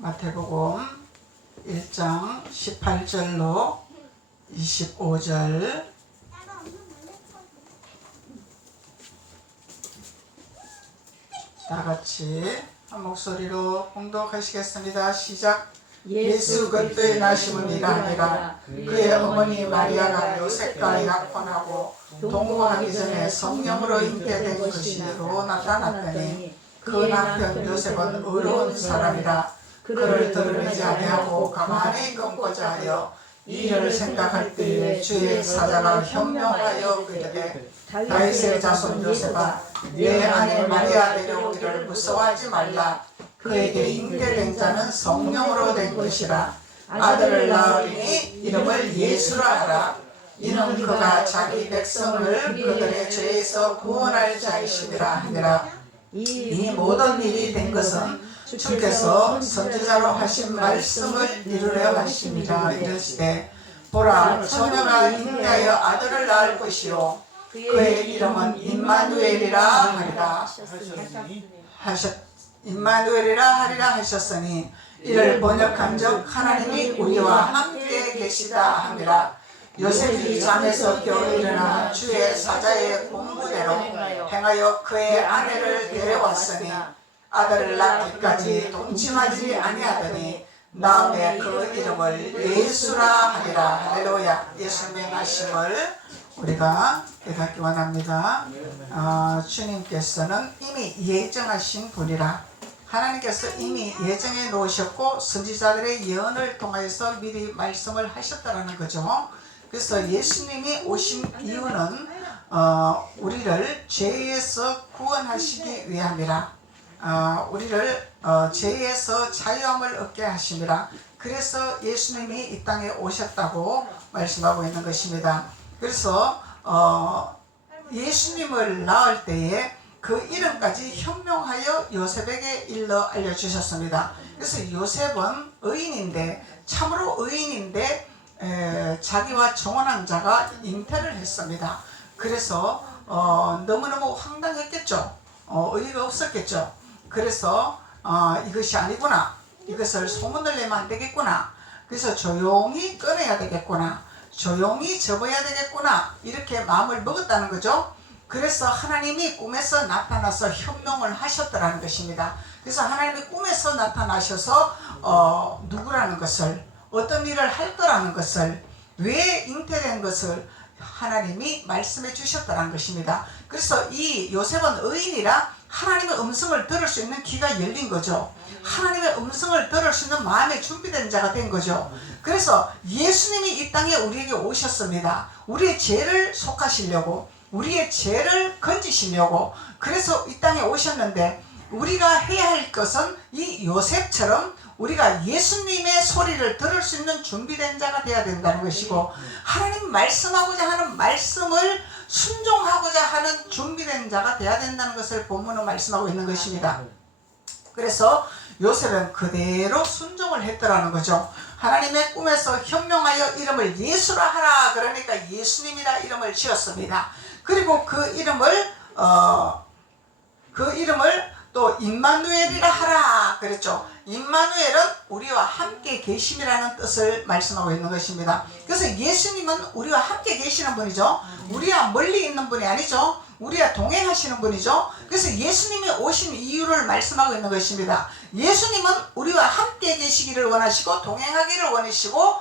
마태복음 1장 18절로 25절 다같이 한 목소리로 봉독하시겠습니다. 시작. 예수 그리스도의 나심은 이가 아니라 그의 어머니 마리아가 요셉과 약혼하고 동거하기 전에 성령으로 잉태된 것이로 나타났더니 그 남편 요셉은 의로운 사람이라 그를 드러내지 아니하고 가만히 끊고자 하여 이를 생각할 때에 주의 사자가 현명하여 그에게 다윗의 자손 요셉아 내 아내 마리아 데려오기를 무서워하지 말라. 그에게 잉태된 자는 성령으로 된 것이라. 아들을 낳으리니 이름을 예수라 하라. 이는 그가 자기 백성을 그들의 죄에서 구원할 자이심이라 하니라. 이 모든 일이 된 것은 주께서 선지자로 하신 말씀을 이루려 하심이라. 이르시되 보라 처녀가 잉태하여 아들을 낳을 것이요 그의 이름은 임마누엘이라 하리라 하리라 하셨으니 이를 번역한즉 하나님이 우리와 함께 계시다 함이라. 요셉이 잠에서 겨우 일어나 주의 사자의 공부대로 행하여 그의 아내를 데려왔으니 아들을 낳기까지 동침하지 아니하더니 다음에 그 이름을 예수라 하리라. 할렐루야. 예수님의 말씀을 우리가 깨닫기 원합니다. 주님께서는 이미 예정하신 분이라. 하나님께서 이미 예정해 놓으셨고 선지자들의 예언을 통해서 미리 말씀을 하셨다는 거죠. 그래서 예수님이 오신 이유는 우리를 죄에서 구원하시기 위함이라. 우리를 죄에서 자유함을 얻게 하심이라. 그래서 예수님이 이 땅에 오셨다고 말씀하고 있는 것입니다. 그래서 예수님을 낳을 때에 그 이름까지 현명하여 요셉에게 일러 알려주셨습니다. 그래서 요셉은 의인인데 참으로 의인인데 자기와 정혼한 자가 잉태를 했습니다. 그래서 너무너무 황당했겠죠. 의의가 없었겠죠. 그래서 이것이 아니구나. 이것을 소문을 내면 안 되겠구나. 그래서 조용히 꺼내야 되겠구나. 조용히 접어야 되겠구나. 이렇게 마음을 먹었다는 거죠. 그래서 하나님이 꿈에서 나타나서 현명을 하셨더라는 것입니다. 그래서 하나님이 꿈에서 나타나셔서 누구라는 것을, 어떤 일을 할 거라는 것을, 왜 잉태된 것을 하나님이 말씀해 주셨더라는 것입니다. 그래서 이 요셉은 의인이라 하나님의 음성을 들을 수 있는 귀가 열린 거죠. 하나님의 음성을 들을 수 있는 마음에 준비된 자가 된 거죠. 그래서 예수님이 이 땅에 우리에게 오셨습니다. 우리의 죄를 속하시려고, 우리의 죄를 건지시려고. 그래서 이 땅에 오셨는데 우리가 해야 할 것은 이 요셉처럼 우리가 예수님의 소리를 들을 수 있는 준비된 자가 되어야 된다는 것이고, 하나님 말씀하고자 하는 말씀을 순종하고자 하는 준비된 자가 되어야 된다는 것을 본문은 말씀하고 있는 것입니다. 그래서 요셉은 그대로 순종을 했더라는 거죠. 하나님의 꿈에서 현명하여 이름을 예수라 하라. 그러니까 예수님이라 이름을 지었습니다. 그리고 그 이름을 또 임마누엘이라 하라 그랬죠. 임마누엘은 우리와 함께 계심이라는 뜻을 말씀하고 있는 것입니다. 그래서 예수님은 우리와 함께 계시는 분이죠. 우리와 멀리 있는 분이 아니죠. 우리와 동행하시는 분이죠. 그래서 예수님이 오신 이유를 말씀하고 있는 것입니다. 예수님은 우리와 함께 계시기를 원하시고 동행하기를 원하시고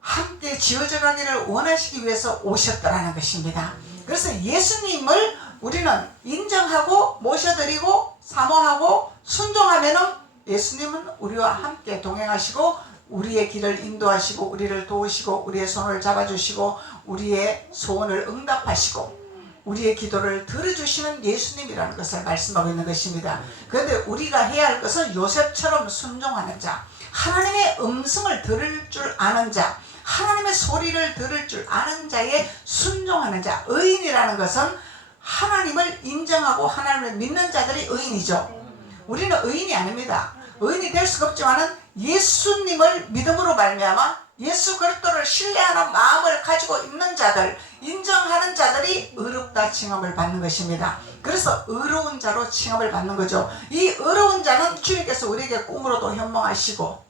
함께 지어져 가기를 원하시기 위해서 오셨더라는 것입니다. 그래서 예수님을 우리는 인정하고 모셔드리고 사모하고 순종하면은 예수님은 우리와 함께 동행하시고 우리의 길을 인도하시고 우리를 도우시고 우리의 손을 잡아주시고 우리의 소원을 응답하시고 우리의 기도를 들어주시는 예수님이라는 것을 말씀하고 있는 것입니다. 그런데 우리가 해야 할 것은 요셉처럼 순종하는 자, 하나님의 음성을 들을 줄 아는 자, 하나님의 소리를 들을 줄 아는 자에 순종하는 자. 의인이라는 것은 하나님을 인정하고 하나님을 믿는 자들이 의인이죠. 우리는 의인이 아닙니다. 의인이 될 수가 없지만은 예수님을 믿음으로 말미암아 예수 그리스도를 신뢰하는 마음을 가지고 있는 자들, 인정하는 자들이 의롭다 칭함을 받는 것입니다. 그래서 의로운 자로 칭함을 받는 거죠. 이 의로운 자는 주님께서 우리에게 꿈으로도 현몽하시고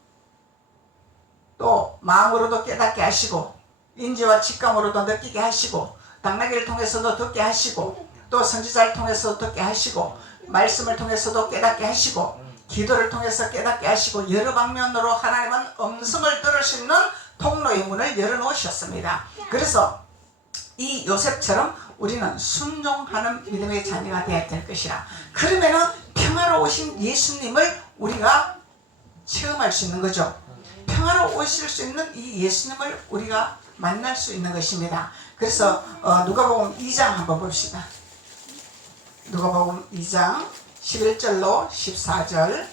또 마음으로도 깨닫게 하시고 인지와 직감으로도 느끼게 하시고 당나귀를 통해서도 듣게 하시고 또 선지자를 통해서도 듣게 하시고 말씀을 통해서도 깨닫게 하시고 기도를 통해서 깨닫게 하시고 여러 방면으로 하나님은 음성을 들을 수 있는 통로의 문을 열어놓으셨습니다. 그래서 이 요셉처럼 우리는 순종하는 믿음의 자녀가 되어야 될 것이라. 그러면은 평화로우신 예수님을 우리가 체험할 수 있는 거죠. 평화로우실 수 있는 이 예수님을 우리가 만날 수 있는 것입니다. 그래서 누가복음 2장 한번 봅시다. 누가복음 2장 11절로 14절.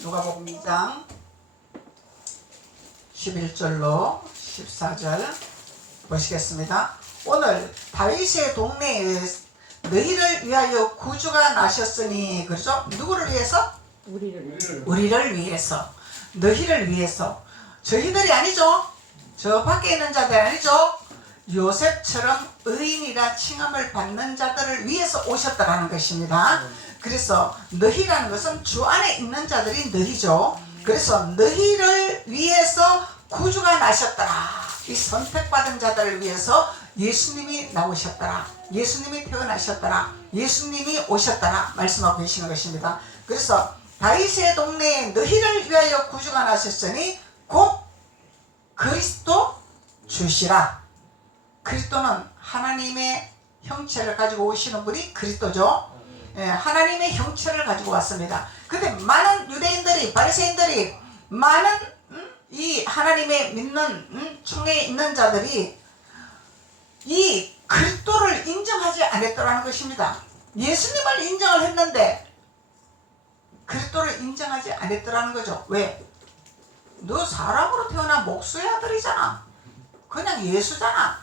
누가복음 2장 11절로 14절 보시겠습니다. 오늘 다윗의 동네에 너희를 위하여 구주가 나셨으니, 그렇죠? 누구를 위해서? 우리를 위해서. 너희를 위해서. 저희들이 아니죠. 저 밖에 있는 자들 아니죠. 요셉처럼 의인이라 칭함을 받는 자들을 위해서 오셨다라는 것입니다. 그래서 너희라는 것은 주 안에 있는 자들이 너희죠. 그래서 너희를 위해서 구주가 나셨더라. 이 선택받은 자들을 위해서 예수님이 나오셨더라. 예수님이 태어나셨더라. 예수님이 오셨더라 말씀하고 계시는 것입니다. 그래서 다윗의 동네에 너희를 위하여 구주가 나셨으니 곧 그리스도 주시라. 그리스도는 하나님의 형체를 가지고 오시는 분이 그리스도죠. 하나님의 형체를 가지고 왔습니다. 근데 많은 유대인들이, 바리새인들이, 많은 이 하나님의 믿는 총회에 있는 자들이 이 그리스도를 인정하지 않았더라는 것입니다. 예수님을 인정을 했는데 그리스도를 인정하지 않았더라는 거죠. 왜? 너 사람으로 태어난 목수의 아들이잖아. 그냥 예수잖아.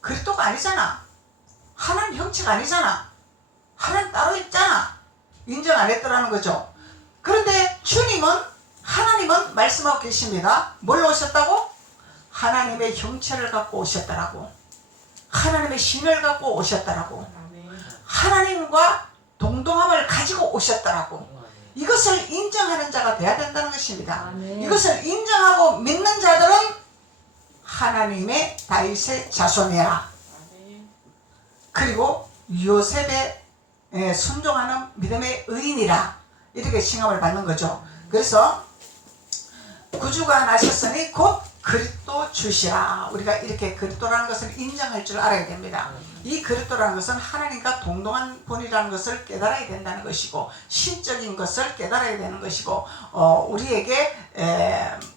그리스도가 아니잖아. 하나님 형체가 아니잖아. 하나님 따로 있잖아. 인정 안 했더라는 거죠. 그런데 주님은, 하나님은 말씀하고 계십니다. 뭘로 오셨다고? 하나님의 형체를 갖고 오셨더라고. 하나님의 신을 갖고 오셨더라고. 하나님과 동등함을 가지고 오셨더라고. 이것을 인정하는 자가 돼야 된다는 것입니다. 이것을 인정하고 믿는 자들은 하나님의 다윗의 자손이야. 그리고 요셉의 순종하는 믿음의 의인이라 이렇게 칭함을 받는 거죠. 그래서 구주가 나셨으니 곧 그리스도 주시라. 우리가 이렇게 그리스도라는 것을 인정할 줄 알아야 됩니다. 이 그리스도라는 것은 하나님과 동등한 분이라는 것을 깨달아야 된다는 것이고, 신적인 것을 깨달아야 되는 것이고, 우리에게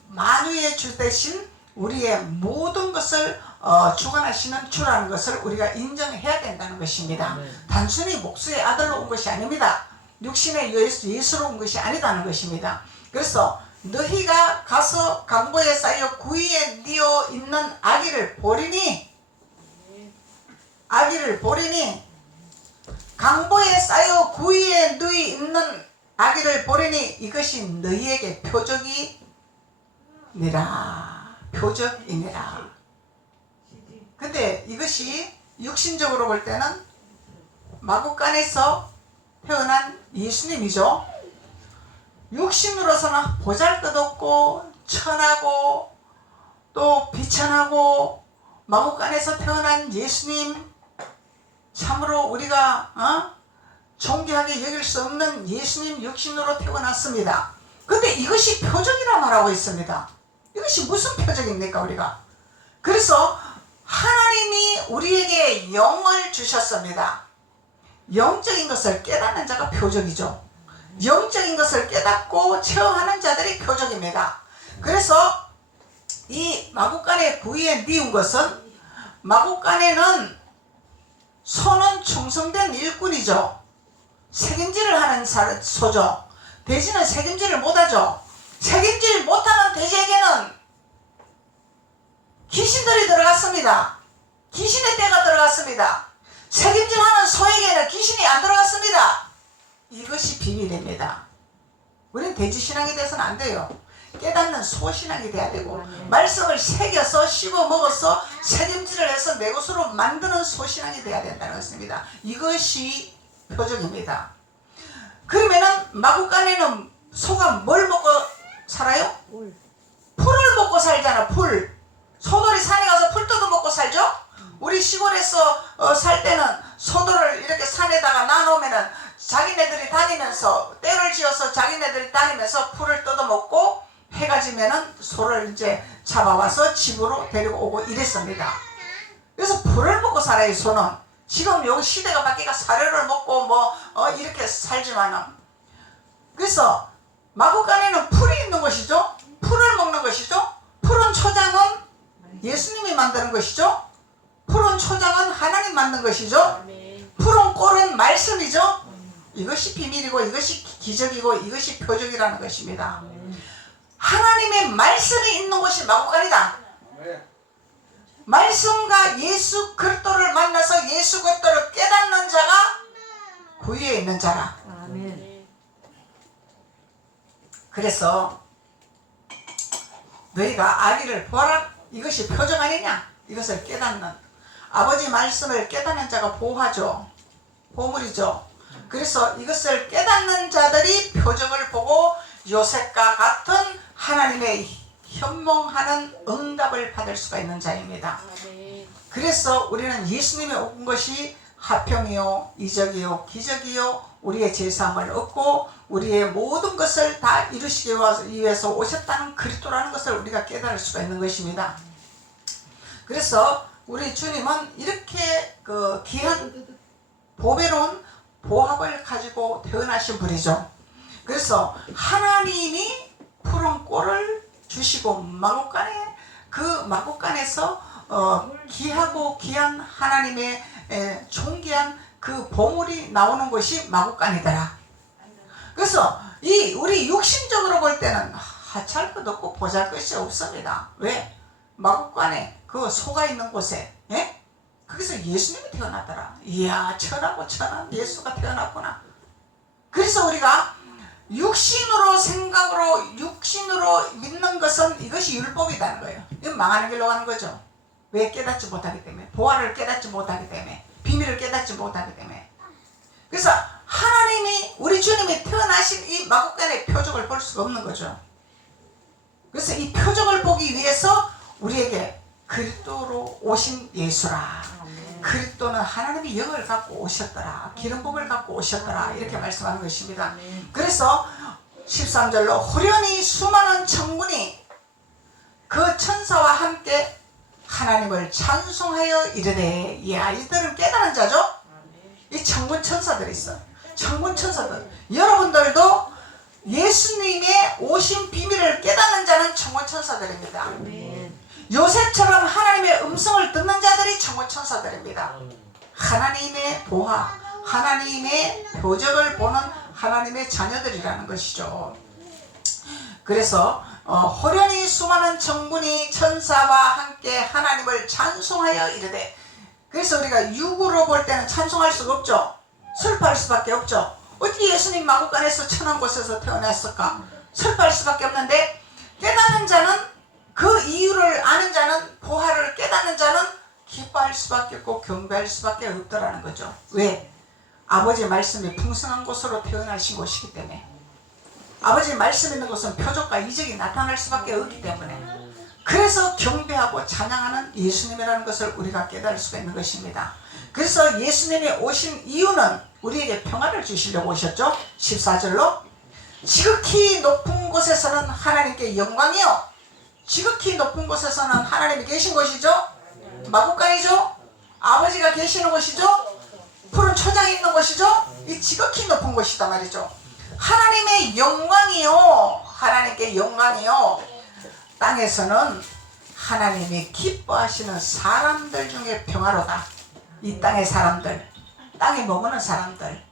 만유의 주 대신 우리의 모든 것을 주관하시는 주라는 것을 우리가 인정해야 된다는 것입니다. 단순히 목수의 아들로 온 것이 아닙니다. 육신의 예수로 온 것이 아니다는 것입니다. 그래서 너희가 가서 강보에 쌓여 구이에 뉘어 있는 아기를 보리니, 강보에 쌓여 구이에 누워 있는 아기를 보리니 이것이 너희에게 표적이니라. 근데 이것이 육신적으로 볼 때는 마구간에서 태어난 예수님이죠. 육신으로서는 보잘것없고 천하고 또 비천하고 마구간에서 태어난 예수님, 참으로 우리가 존귀하게 여길 수 없는 예수님 육신으로 태어났습니다. 근데 이것이 표적이라 말하고 있습니다. 이것이 무슨 표적입니까 우리가? 그래서 하나님이 우리에게 영을 주셨습니다. 영적인 것을 깨닫는 자가 표적이죠. 영적인 것을 깨닫고 체험하는 자들이 표적입니다. 그래서 이 마구간에 구이에 뉘운 것은, 마구간에는 소는 충성된 일꾼이죠. 책임질을 하는 소죠. 돼지는 책임질을 못하죠. 책임질 못하는 돼지에게는 귀신들이 들어갔습니다. 귀신의 때가 들어갔습니다. 책임질하는 소에게는 귀신이 안 들어갔습니다. 이것이 비밀입니다. 우리는 돼지신앙이 돼서는 안 돼요. 깨닫는 소신앙이 돼야 되고 말씀을 새겨서 씹어 먹어서 새김질을 해서 내 것으로 만드는 소신앙이 돼야 된다는 것입니다. 이것이 표적입니다. 그러면은 마구간에는 소가 뭘 먹고 살아요? 풀을 먹고 살잖아. 풀. 소들이 산에 가서 풀 뜯어 먹고 살죠? 우리 시골에서 살 때는 소들을 이렇게 산에다가 놔놓으면은 자기네들이 다니면서 떼를 지어서 자기네들이 다니면서 풀을 뜯어 먹고 해가 지면은 소를 이제 잡아와서 집으로 데리고 오고 이랬습니다. 그래서 풀을 먹고 살아요. 소는. 지금 여기 시대가 바뀌니까 사료를 먹고 이렇게 살지만은, 그래서 마구간에는 풀이 있는 것이죠. 풀을 먹는 것이죠. 푸른 초장은 예수님이 만드는 것이죠. 푸른 초장은 하나님 만든 것이죠. 푸른 꼴은 말씀이죠. 이것이 비밀이고 이것이 기적이고 이것이 표적이라는 것입니다. 하나님의 말씀이 있는 곳이 마구간이다. 말씀과 예수 그리스도를 만나서 예수 그리스도를 깨닫는 자가 구유에 있는 자라. 그래서 너희가 아기를 보아라. 이것이 표적 아니냐? 이것을 깨닫는, 아버지 말씀을 깨닫는 자가 보하죠. 보물이죠. 그래서 이것을 깨닫는 자들이 표적을 보고 요셉과 같은 하나님의 현몽하는 응답을 받을 수가 있는 자입니다. 그래서 우리는 예수님이 온 것이 화평이요 이적이요 기적이요 우리의 제사함을 얻고 우리의 모든 것을 다 이루시기 위해서 오셨다는 그리스도라는 것을 우리가 깨달을 수가 있는 것입니다. 그래서 우리 주님은 이렇게 귀한 보배로운 보합을 가지고 태어나신 분이죠. 그래서 하나님이 푸른 꼴을 주시고 마구간에 그 마구간에서 귀하고 귀한 하나님의 존귀한 그 보물이 나오는 것이 마구간이더라. 그래서 우리 육신적으로 볼 때는 하찮을 것 없고 보잘것이 없습니다. 왜? 마구간에 그 소가 있는 곳에 거기서 예수님이 태어났더라. 이야, 천하고 천한 예수가 태어났구나. 그래서 우리가 육신으로 생각으로 육신으로 믿는 것은 이것이 율법이라는 거예요. 이건 망하는 길로 가는 거죠. 왜? 깨닫지 못하기 때문에. 보화를 깨닫지 못하기 때문에. 비밀을 깨닫지 못하기 때문에. 그래서 하나님이 우리 주님이 태어나신 이 마구간의 표적을 볼 수가 없는 거죠. 그래서 이 표적을 보기 위해서 우리에게 그리스도로 오신 예수라. 그리스도는 하나님이 영을 갖고 오셨더라. 기름복을 갖고 오셨더라. 이렇게 말씀하는 것입니다. 그래서 13절로 호련히 수많은 천군이 그 천사와 함께 하나님을 찬송하여 이르되. 이야, 이들은 깨달은 자죠? 이 천군 천사들이 있어요. 천군 천사들. 여러분들도 예수님의 오신 비밀을 깨닫는 자는 천군 천사들입니다. 요셉처럼 하나님의 음성을 듣는 자들이 천군 천사들입니다. 하나님의 보화, 하나님의 표적을 보는 하나님의 자녀들이라는 것이죠. 그래서 호련히 수많은 천군이 천사와 함께 하나님을 찬송하여 이르되. 그래서 우리가 육으로 볼 때는 찬송할 수가 없죠. 슬퍼할 수밖에 없죠. 어떻게 예수님 마구간에서 천한 곳에서 태어났을까? 슬퍼할 수밖에 없는데, 깨닫는 자는, 그 이유를 아는 자는, 보화를 깨닫는 자는 기뻐할 수밖에 없고 경배할 수밖에 없더라는 거죠. 왜? 아버지 말씀이 풍성한 곳으로 태어나신 곳이기 때문에. 아버지 말씀 있는 곳은 표적과 이적이 나타날 수밖에 없기 때문에. 그래서 경배하고 찬양하는 예수님이라는 것을 우리가 깨달을 수가 있는 것입니다. 그래서 예수님이 오신 이유는 우리에게 평화를 주시려고 오셨죠. 14절로 지극히 높은 곳에서는 하나님께 영광이요. 지극히 높은 곳에서는 하나님이 계신 곳이죠. 마구간이죠. 아버지가 계시는 곳이죠. 푸른 초장이 있는 곳이죠. 이 지극히 높은 곳이다 말이죠. 하나님의 영광이요. 하나님께 영광이요. 땅에서는 하나님이 기뻐하시는 사람들 중에 평화로다. 이 땅의 사람들, 땅에 머무는 사람들,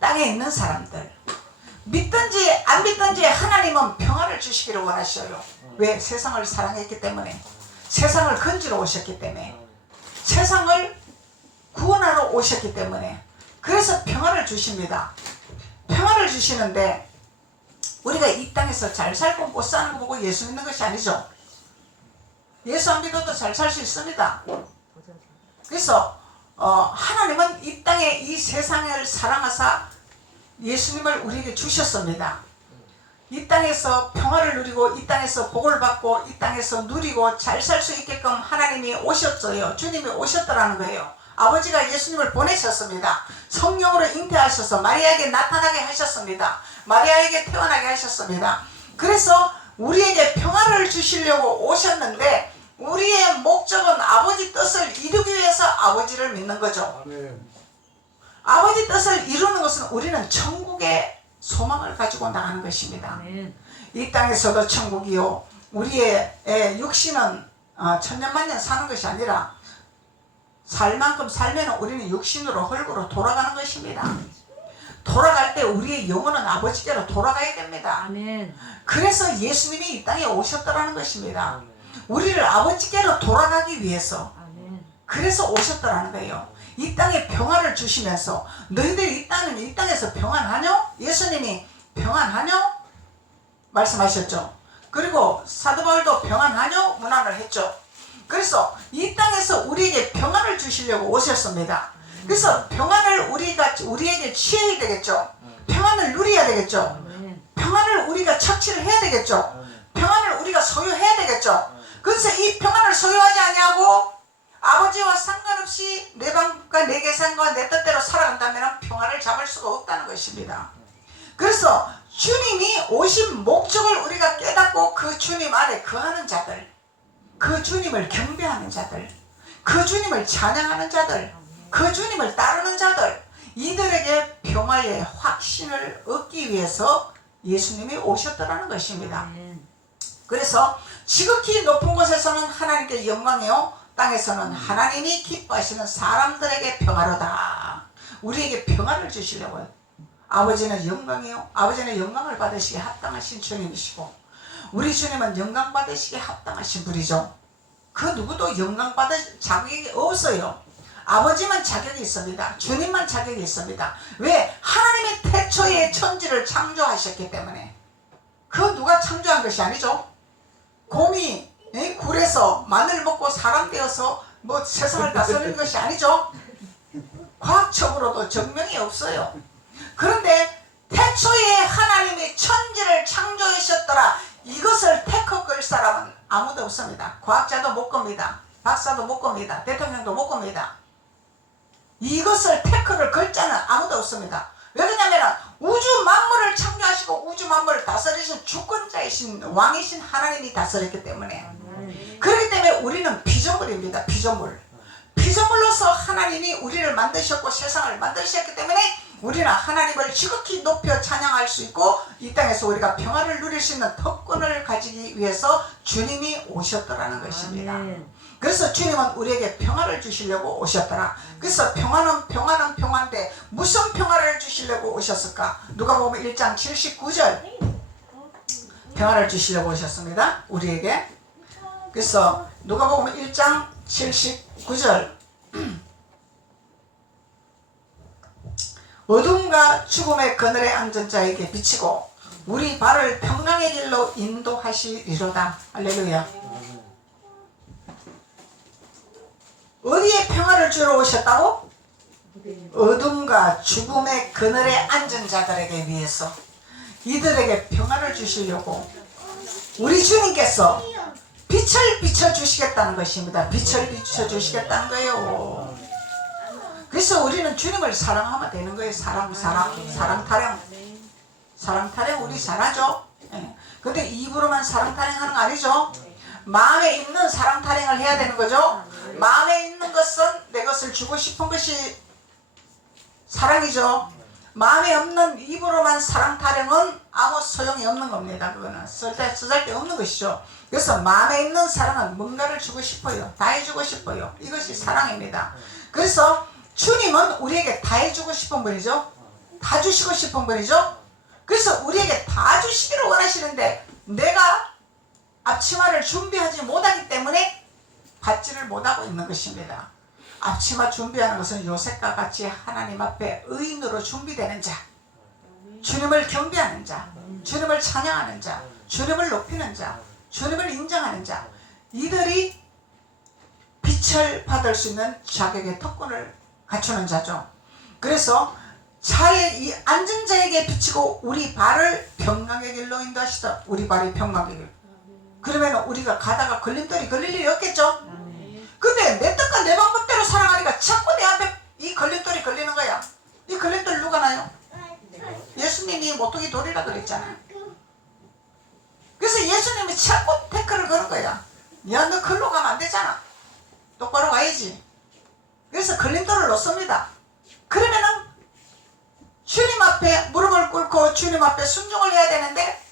땅에 있는 사람들, 믿든지 안 믿든지 하나님은 평화를 주시기를 원하셔요. 왜? 세상을 사랑했기 때문에, 세상을 건지러 오셨기 때문에, 세상을 구원하러 오셨기 때문에. 그래서 평화를 주십니다. 평화를 주시는데 우리가 이 땅에서 잘 살고 못 사는 거 보고 예수 믿는 것이 아니죠. 예수 안 믿어도 잘 살 수 있습니다. 그래서 하나님은 이 땅에 이 세상을 사랑하사 예수님을 우리에게 주셨습니다. 이 땅에서 평화를 누리고 이 땅에서 복을 받고 이 땅에서 누리고 잘 살 수 있게끔 하나님이 오셨어요. 주님이 오셨더라는 거예요. 아버지가 예수님을 보내셨습니다. 성령으로 잉태하셔서 마리아에게 나타나게 하셨습니다. 마리아에게 태어나게 하셨습니다. 그래서 우리에게 평화를 주시려고 오셨는데 우리의 목적은 아버지 뜻을 이루기 위해서 아버지를 믿는 거죠. 아멘. 아버지 뜻을 이루는 것은 우리는 천국의 소망을 가지고 나가는 것입니다. 아멘. 이 땅에서도 천국이요, 우리의 육신은 천년만년 사는 것이 아니라 살 만큼 살면 우리는 육신으로 흙으로 돌아가는 것입니다. 돌아갈 때 우리의 영혼은 아버지께로 돌아가야 됩니다. 아멘. 그래서 예수님이 이 땅에 오셨더라는 것입니다. 우리를 아버지께로 돌아가기 위해서, 아멘. 그래서 오셨더라는 거예요. 이 땅에 평화를 주시면서 너희들이 이 땅에서 평안하뇨? 예수님이 평안하뇨? 말씀하셨죠. 그리고 사도 바울도 평안하뇨? 문안을 했죠. 그래서 이 땅에서 우리에게 평안을 주시려고 오셨습니다. 그래서 평안을 우리에게 취해야 되겠죠. 평안을 누려야 되겠죠. 아멘. 평안을 우리가 착취를 해야 되겠죠. 평안을 우리가 소유해야 되겠죠. 그래서 이 평안을 소유하지 아니하고 아버지와 상관없이 내 방법과 내 계산과 내 뜻대로 살아간다면 평화를 잡을 수가 없다는 것입니다. 그래서 주님이 오신 목적을 우리가 깨닫고 그 주님 안에 거하는 자들, 그 주님을 경배하는 자들, 그 주님을 찬양하는 자들, 그 주님을 따르는 자들, 이들에게 평화의 확신을 얻기 위해서 예수님이 오셨더라는 것입니다. 아멘. 그래서 지극히 높은 곳에서는 하나님께 영광이요, 땅에서는 하나님이 기뻐하시는 사람들에게 평화로다. 우리에게 평화를 주시려고요. 아버지는 영광이요, 아버지는 영광을 받으시기에 합당하신 주님이시고 우리 주님은 영광 받으시기에 합당하신 분이죠. 그 누구도 영광 받을 자격이 없어요. 아버지만 자격이 있습니다. 주님만 자격이 있습니다. 왜? 하나님이 태초에 천지를 창조하셨기 때문에. 그 누가 창조한 것이 아니죠. 곰이 굴에서 마늘 먹고 사람 되어서 뭐 세상을 다스리는 것이 아니죠. 과학적으로도 증명이 없어요. 그런데 태초에 하나님이 천지를 창조하셨더라, 이것을 태커 걸 사람은 아무도 없습니다. 과학자도 못 겁니다. 박사도 못 겁니다. 대통령도 못 겁니다. 이것을 태커를 걸 자는 아무도 없습니다. 왜 그러냐면 우주 만물을 창조하시고 우주 만물을 다스리신 주권자이신 왕이신 하나님이 다스렸기 때문에. 그렇기 때문에 우리는 피조물입니다. 피조물. 피조물로서 하나님이 우리를 만드셨고 세상을 만드셨기 때문에 우리는 하나님을 지극히 높여 찬양할 수 있고 이 땅에서 우리가 평화를 누릴 수 있는 특권을 가지기 위해서 주님이 오셨더라는 것입니다. 그래서 주님은 우리에게 평화를 주시려고 오셨더라. 그래서 평화는 평화인데 무슨 평화를 주시려고 오셨을까? 누가복음 1장 79절 평화를 주시려고 오셨습니다. 우리에게. 그래서 누가복음 1장 79절 어둠과 죽음의 그늘에 앉은 자에게 비치고 우리 발을 평강의 길로 인도하시리로다. 할렐루야. 어디에 평화를 주러 오셨다고? 어둠과 죽음의 그늘에 앉은 자들에게 위해서, 이들에게 평화를 주시려고 우리 주님께서 빛을 비춰주시겠다는 것입니다. 빛을 비춰주시겠다는 거예요. 그래서 우리는 주님을 사랑하면 되는 거예요. 사랑 타령 우리 잘하죠. 근데 입으로만 사랑 타령하는 거 아니죠. 마음에 있는 사랑 타령을 해야 되는 거죠. 마음에 있는 것은 내 것을 주고 싶은 것이 사랑이죠. 마음에 없는 입으로만 사랑 타령은 아무 소용이 없는 겁니다. 그거는 쓰잘데 없는 것이죠. 그래서 마음에 있는 사랑은 뭔가를 주고 싶어요. 다 해주고 싶어요. 이것이 사랑입니다. 그래서 주님은 우리에게 다 해주고 싶은 분이죠. 다 주시고 싶은 분이죠. 그래서 우리에게 다 주시기를 원하시는데 내가 앞치마를 준비하지 못하기 때문에 받지를 못하고 있는 것입니다. 앞치마 준비하는 것은 요셉과 같이 하나님 앞에 의인으로 준비되는 자, 주님을 경배하는 자, 주님을 찬양하는 자, 주님을 높이는 자, 주님을 인정하는 자, 이들이 빛을 받을 수 있는 자격의 특권을 갖추는 자죠. 그래서 차에 이 앉은 자에게 비치고 우리 발을 평강의 길로 인도하시다. 우리 발이 평강의 길. 그러면 우리가 가다가 걸림돌이 걸릴 일이 없겠죠. 근데 내 뜻과 내 방법대로 살아가니까 자꾸 내 앞에 이 걸림돌이 걸리는 거야. 이 걸림돌 누가 나요? 예수님이 모퉁이 돌이라 그랬잖아요. 그래서 예수님이 자꾸 태클을 거는 거야. 야, 너 글로 가면 안 되잖아. 똑바로 가야지. 그래서 걸림돌을 놓습니다. 그러면은 주님 앞에 무릎을 꿇고 주님 앞에 순종을 해야 되는데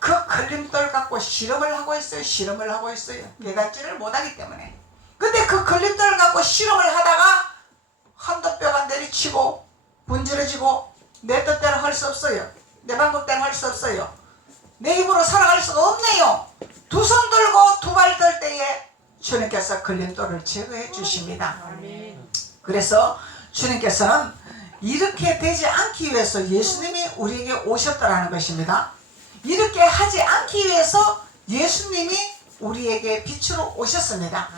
그 걸림돌 갖고 실험을 하고 있어요. 실험을 하고 있어요. 개간질을 못하기 때문에. 근데 그 걸림돌 갖고 실험을 하다가 한도 뼈가 내리치고 분질러지고 내 뜻대로 할 수 없어요. 내 방법대로 할 수 없어요. 내 힘으로 살아갈 수가 없네요. 두 손 들고 두 발 들 때에 주님께서 걸림돌을 제거해 주십니다. 그래서 주님께서는 이렇게 되지 않기 위해서 예수님이 우리에게 오셨다라는 것입니다. 이렇게 하지 않기 위해서 예수님이 우리에게 빛으로 오셨습니다.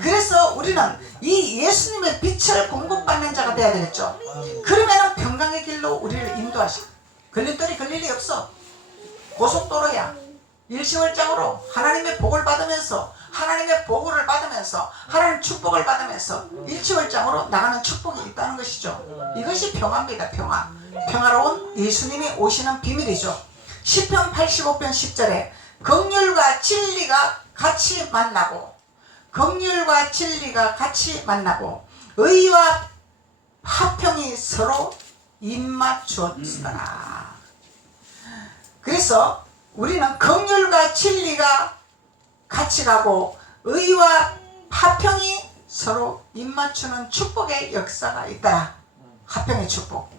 그래서 우리는 이 예수님의 빛을 공급받는 자가 되어야 되겠죠. 그러면 평강의 길로 우리를 인도하시고 걸림돌이 걸릴 리 없어. 고속도로야. 일시월장으로 하나님의 복을 받으면서 하나님의 보호를 받으면서 하나님 축복을 받으면서 일시월장으로 나가는 축복이 있다는 것이죠. 이것이 평화입니다. 평화. 평화로운 예수님이 오시는 비밀이죠. 시편 85편 10절에 긍휼과 진리가 같이 만나고 긍휼과 진리가 같이 만나고 의와 화평이 서로 입맞추었으나. 그래서 우리는 긍휼과 진리가 같이 가고 의와 화평이 서로 입맞추는 축복의 역사가 있다. 화평의 축복,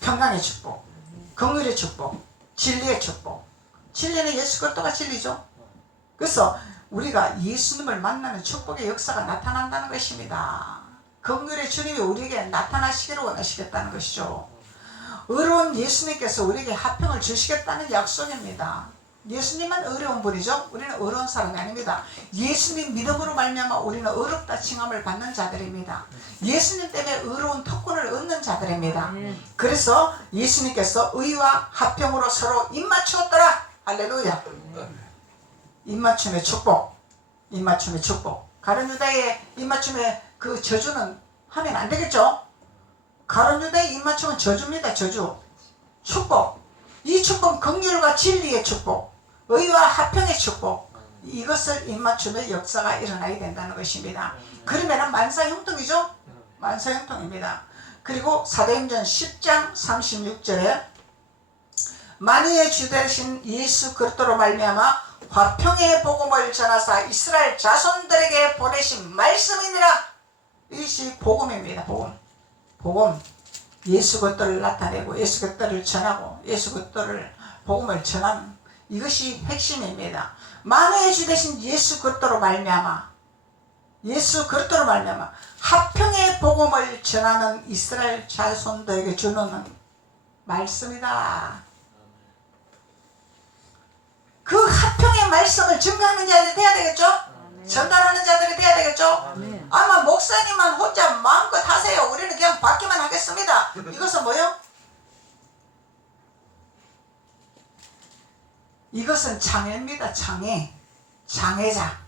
평강의 축복, 긍휼의 축복, 진리의 축복. 진리는 예수 그리스도가 진리죠. 그래서 우리가 예수님을 만나는 축복의 역사가 나타난다는 것입니다. 긍휼의 주님이 우리에게 나타나시기를 원하시겠다는 것이죠. 의로운 예수님께서 우리에게 화평을 주시겠다는 약속입니다. 예수님만 의로운 분이죠. 우리는 의로운 사람이 아닙니다. 예수님 믿음으로 말미암아 우리는 의롭다 칭함을 받는 자들입니다. 예수님 때문에 의로운 특권을 얻는 자들입니다. 그래서 예수님께서 의와 화평으로 서로 입맞추었더라. 할렐루야. 입맞춤의 축복, 입맞춤의 축복. 가룟 유다의 입맞춤의 그 저주는 하면 안 되겠죠. 가룟 유다의 입맞춤은 저주입니다. 저주. 축복. 이 축복은 긍휼과 진리의 축복, 의와 화평의 축복, 이것을 입맞춤의 역사가 일어나야 된다는 것입니다. 그러면 만사형통이죠. 만사형통입니다. 그리고 사도행전 10장 36절에 만유의 주 되신 예수 그리스도로 말미암아 화평의 복음을 전하사 이스라엘 자손들에게 보내신 말씀이니라. 이것이 복음입니다. 복음. 복음. 예수 그리스도를 나타내고 예수 그리스도를 전하고 예수 그리스도를 복음을 전하는 이것이 핵심입니다. 만유의 주 되신 예수 그리스도로 말미암아 예수 그리스도로 말미암아 화평의 복음을 전하는 이스라엘 자손들에게 주는 말씀이다. 그 화평의 말씀을 증거하는 자들이 돼야 되겠죠? 전달하는 자들이 돼야 되겠죠? 아마 목사님만 혼자 마음껏 하세요. 우리는 그냥 받기만 하겠습니다. 이것은 뭐요? 이것은 장애입니다. 장애. 장애자.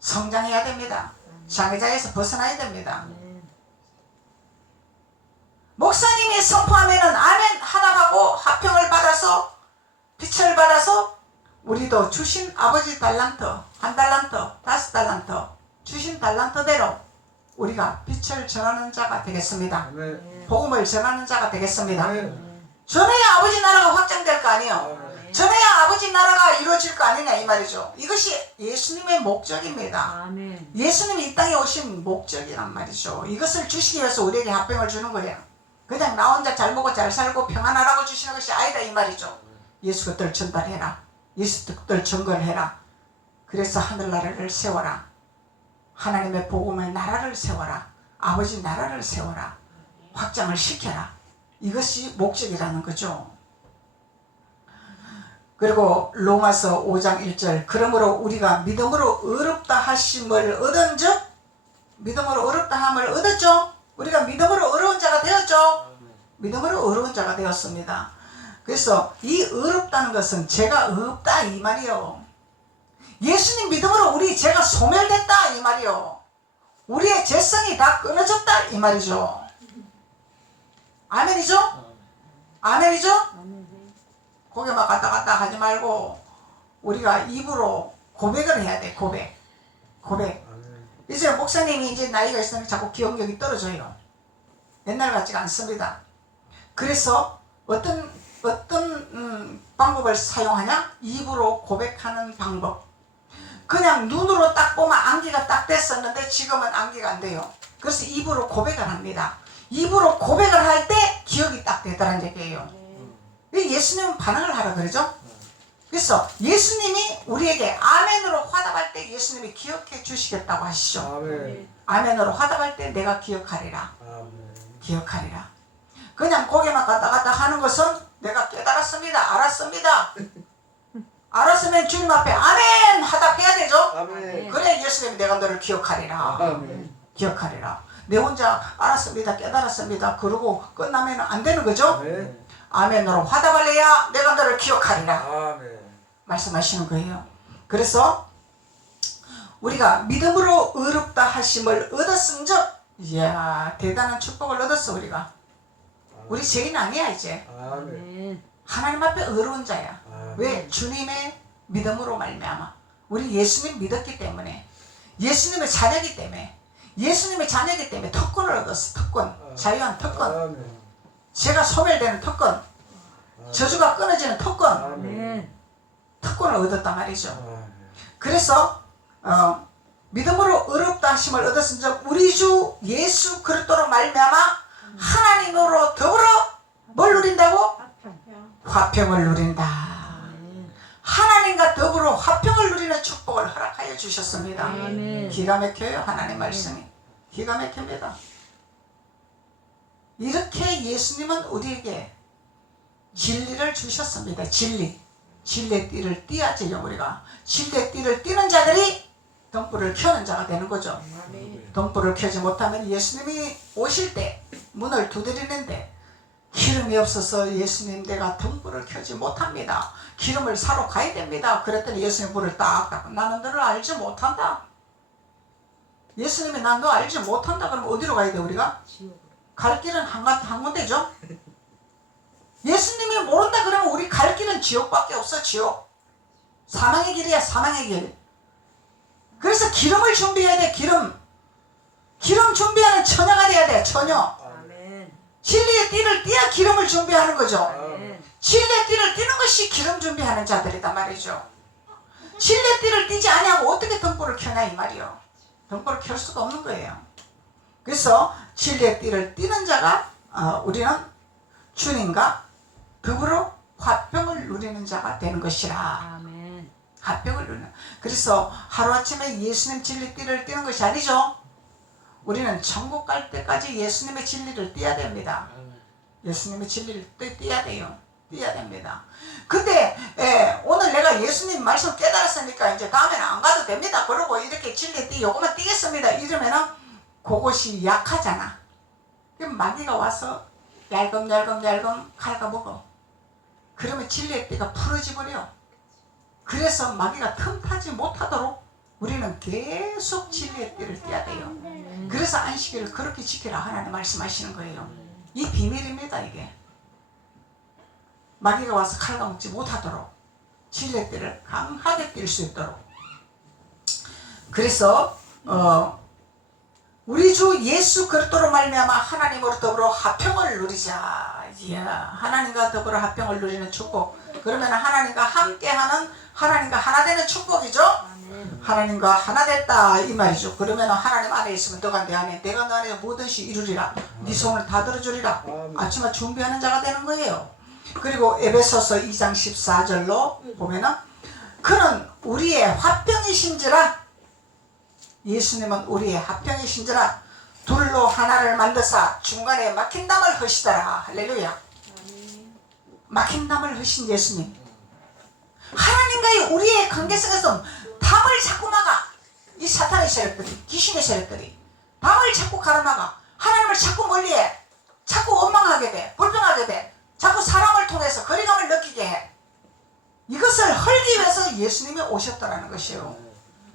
성장해야 됩니다. 장애자에서 벗어나야 됩니다. 목사님이 선포하면은 아멘 하나하고 화평을 받아서 빛을 받아서 우리도 주신 아버지 달란트, 1달란트, 5달란트 주신 달란트대로 우리가 빛을 전하는 자가 되겠습니다. 복음을 전하는 자가 되겠습니다. 전해야 아버지 나라가 확장될 거 아니에요. 전해야 아버지 나라가 이루어질 거 아니냐 이 말이죠. 이것이 예수님의 목적입니다. 예수님이 이 땅에 오신 목적이란 말이죠. 이것을 주시기 위해서 우리에게 화평을 주는 거예요. 그냥 나 혼자 잘 먹고 잘 살고 평안하라고 주시는 것이 아니다 이 말이죠. 예수 그리스도를 전달해라. 예수 그리스도를 증거해라. 그래서 하늘나라를 세워라. 하나님의 복음의 나라를 세워라. 아버지 나라를 세워라. 확장을 시켜라. 이것이 목적이라는 거죠. 그리고 로마서 5장 1절 그러므로 우리가 믿음으로 의롭다 하심을 얻은 즉 믿음으로 의롭다 함을 얻었죠. 우리가 믿음으로 의로운 자가 되었죠. 믿음으로 의로운 자가 되었습니다. 그래서 이 의롭다는 것은 죄가 없다 이 말이요. 예수님 믿음으로 우리 죄가 소멸됐다 이 말이요. 우리의 죄성이 다 끊어졌다 이 말이죠. 아멘이죠? 아멘이죠? 고개만 갔다 갔다 하지 말고 우리가 입으로 고백을 해야 돼. 고백. 이제 목사님이 이제 나이가 있으면 자꾸 기억력이 떨어져요. 옛날 같지가 않습니다. 그래서 어떤 방법을 사용하냐? 입으로 고백하는 방법. 그냥 눈으로 딱 보면 암기가 딱 됐었는데 지금은 암기가 안 돼요. 그래서 입으로 고백을 합니다. 입으로 고백을 할 때 기억이 딱 되더라는 얘기예요. 예수님은 반응을 하라 그러죠. 그래서 예수님이 우리에게 아멘으로 화답할 때 예수님이 기억해 주시겠다고 하시죠. 아멘으로 화답할 때 내가 기억하리라. 기억하리라. 그냥 고개만 갔다 갔다 하는 것은 내가 깨달았습니다. 알았습니다. 알았으면 주님 앞에 아멘 화답해야 되죠. 아멘. 그래 예수님이 내가 너를 기억하리라. 아멘. 기억하리라. 내 혼자 알았습니다. 깨달았습니다. 그러고 끝나면 안 되는 거죠. 아멘. 아멘으로 화답할래야 내가 너를 기억하리라. 아멘. 말씀하시는 거예요. 그래서 우리가 믿음으로 의롭다 하심을 얻었은즉 이야 대단한 축복을 얻었어 우리가. 우리 죄인 아니야 이제. 아멘. 하나님 앞에 의로운 자야. 아멘. 왜? 주님의 믿음으로 말미암아 우리 예수님 믿었기 때문에 예수님의 자녀이기 때문에 예수님의 자녀이기 때문에 특권을 얻었어. 특권. 자유한 특권. 아멘. 죄가 소멸되는 특권. 저주가 끊어지는 특권. 아멘. 특권을 얻었단 말이죠. 아멘. 그래서 믿음으로 의롭다 하심을 얻었은즉 우리 주 예수 그리스도로 말미암아 하나님으로 더불어 뭘 누린다고? 화평을 누린다. 하나님과 더불어 화평을 누리는 축복을 허락하여 주셨습니다. 아멘. 기가 막혀요. 하나님 말씀이 기가 막힙니다. 이렇게 예수님은 우리에게 진리를 주셨습니다. 진리의 띠를 띠야지요. 우리가 진리의 띠를 띠는 자들이 등불을 켜는 자가 되는 거죠. 등불을 켜지 못하면 예수님이 오실 때 문을 두드리는데 기름이 없어서 예수님 내가 등불을 켜지 못합니다. 기름을 사러 가야 됩니다. 그랬더니 예수님 불을 딱 닫고 나는 너를 알지 못한다. 예수님이 난 너 알지 못한다. 그러면 어디로 가야 돼 우리가? 갈 길은 한 군데죠. 예수님이 모른다 그러면 우리 갈 길은 지옥밖에 없어. 지옥. 사망의 길이야. 사망의 길. 그래서 기름을 준비해야 돼. 기름 준비하는 처녀가 돼야 돼. 처녀. 진리의 띠를 띠야 기름을 준비하는 거죠. 진리의 띠를 띠는 것이 기름 준비하는 자들이다 말이죠. 진리의 띠를 띠지 아니하고 어떻게 등불을 켜냐 이 말이요. 등불을 켤 수가 없는 거예요. 그래서 진리의 띠를 띠는 자가 우리는 주님과 더불어 화평을 누리는 자가 되는 것이라. 아멘. 화평을 누리는. 그래서 하루아침에 예수님 진리 띠를 띠는 것이 아니죠. 우리는 천국 갈 때까지 예수님의 진리를 띠야 됩니다. 예수님의 진리를 띠야 돼요. 띠야 됩니다. 근데 오늘 내가 예수님 말씀 깨달았으니까 이제 다음에는 안 가도 됩니다. 그러고 이렇게 진리 띠 요것만 띠겠습니다. 이러면은 그것이 약하잖아. 그럼 마귀가 와서 얄검얄검 갉아먹어. 그러면 진리의 띠가 풀어져 버려. 그래서 마귀가 틈타지 못하도록 우리는 계속 진리의 띠를 띠야 돼요. 그래서 안식일을 그렇게 지키라 하나님 말씀하시는 거예요. 이 비밀입니다. 이게 마귀가 와서 갉아먹지 못하도록 진리의 띠를 강하게 띌 수 있도록. 그래서 우리 주 예수 그리스도로 말미암아 하나님으로 더불어 화평을 누리자. 이야, 하나님과 더불어 화평을 누리는 축복. 그러면 하나님과 함께하는 하나님과 하나 되는 축복이죠. 하나님과 하나 됐다 이 말이죠. 그러면 하나님 안에 있으면 너가 내 안에 내가 너 안에 뭐든지 이루리라. 네 소원을 다 들어주리라. 아침에 준비하는 자가 되는 거예요. 그리고 에베소서 2장 14절로 보면은 그는 우리의 화평이신지라. 예수님은 우리의 화평이신지라 둘로 하나를 만드사 중간에 막힌 담을 허시더라. 할렐루야. 막힌 담을 허신 예수님. 하나님과의 우리의 관계성에서 담을 자꾸 막아. 이 사탄의 세력들이, 귀신의 세력들이 담을 자꾸 가로막아. 하나님을 자꾸 멀리해. 자꾸 원망하게 돼. 불평하게 돼. 자꾸 사람을 통해서 거리감을 느끼게 해. 이것을 헐기 위해서 예수님이 오셨다라는 것이에요.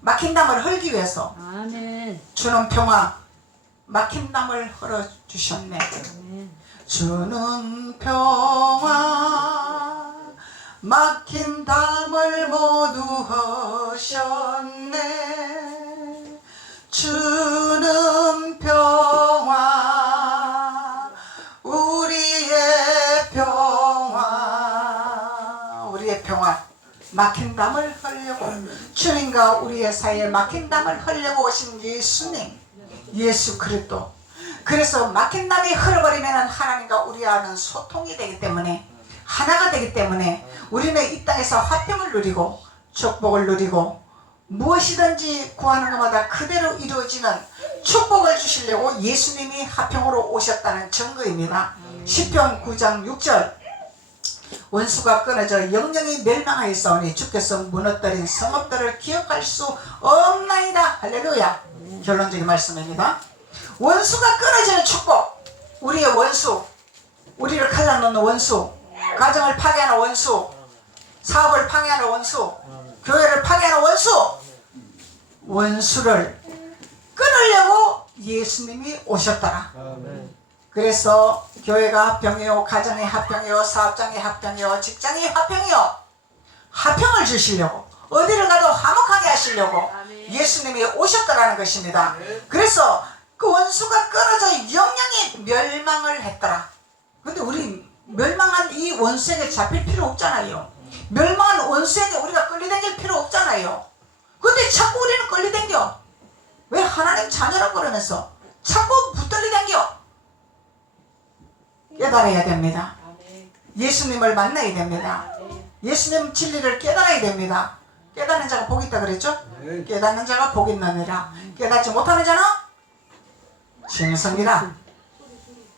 막힌 담을 헐기 위해서. 아멘. 주는 평화, 막힌 담을 헐어주셨네. 아멘. 주는 평화, 막힌 담을 모두 허셨네. 주는 평화, 우리의 평화, 우리의 평화. 막힌 담을 헐려고, 주님과 우리의 사이에 막힌 담을 헐려고 오신 예수님, 예수 그리스도. 그래서 막힌 담이 흘러버리면 하나님과 우리와는 소통이 되기 때문에, 하나가 되기 때문에 우리는 이 땅에서 화평을 누리고 축복을 누리고 무엇이든지 구하는 것마다 그대로 이루어지는 축복을 주시려고 예수님이 화평으로 오셨다는 증거입니다. 시편 9장 6절, 원수가 끊어져 영영이 멸망하였사오니 주께서 무너뜨린 성읍들을 기억할 수 없나이다. 할렐루야. 결론적인 말씀입니다. 원수가 끊어지는 축복. 우리의 원수, 우리를 갈라놓는 원수, 가정을 파괴하는 원수, 사업을 파괴하는 원수, 교회를 파괴하는 원수, 원수를 끊으려고 예수님이 오셨더라. 그래서 교회가 합평이요, 가정이 합평이요, 사업장이 합평이요, 직장이 합평이요, 화평을 주시려고, 어디를 가도 화목하게 하시려고 예수님이 오셨다라는 것입니다. 그래서 그 원수가 끊어져 영영이 멸망을 했더라. 근데 우리 멸망한 이 원수에게 잡힐 필요 없잖아요. 멸망한 원수에게 우리가 끌려다닐 필요 없잖아요. 근데 자꾸 우리는 끌려다녀. 왜? 하나님 자녀라고 그러면서 자꾸 붙들려다녀. 깨달아야 됩니다. 예수님을 만나야 됩니다. 예수님 진리를 깨달아야 됩니다. 깨닫는 자가 복이 있다 그랬죠? 깨닫는 자가 복이 있느니라. 깨닫지 못하는 자는 짐승이라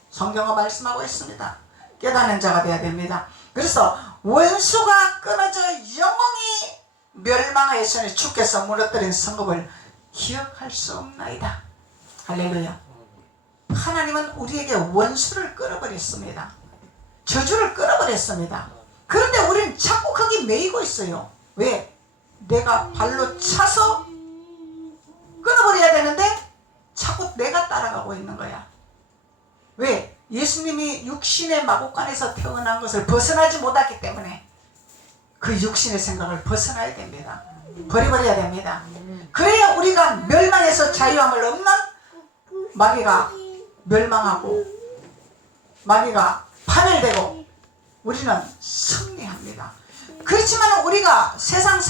성경은 말씀하고 있습니다. 깨닫는 자가 되어야 됩니다. 그래서 원수가 끊어져 영원히 멸망하였으니 주께서 무너뜨린 성읍을 기억할 수 없나이다. 할렐루야. 하나님은 우리에게 원수를 끌어버렸습니다. 저주를 끌어버렸습니다. 그런데 우리는 자꾸 거기 매이고 있어요. 왜? 내가 발로 차서 끊어버려야 되는데 자꾸 내가 따라가고 있는 거야. 왜? 예수님이 육신의 마구간에서 태어난 것을 벗어나지 못했기 때문에 그 육신의 생각을 벗어나야 됩니다. 버려버려야 됩니다. 그래야 우리가 멸망에서 자유함을 얻는, 마귀가 멸망하고 마귀가 파멸되고 우리는 승리합니다. 그렇지만 우리가 세상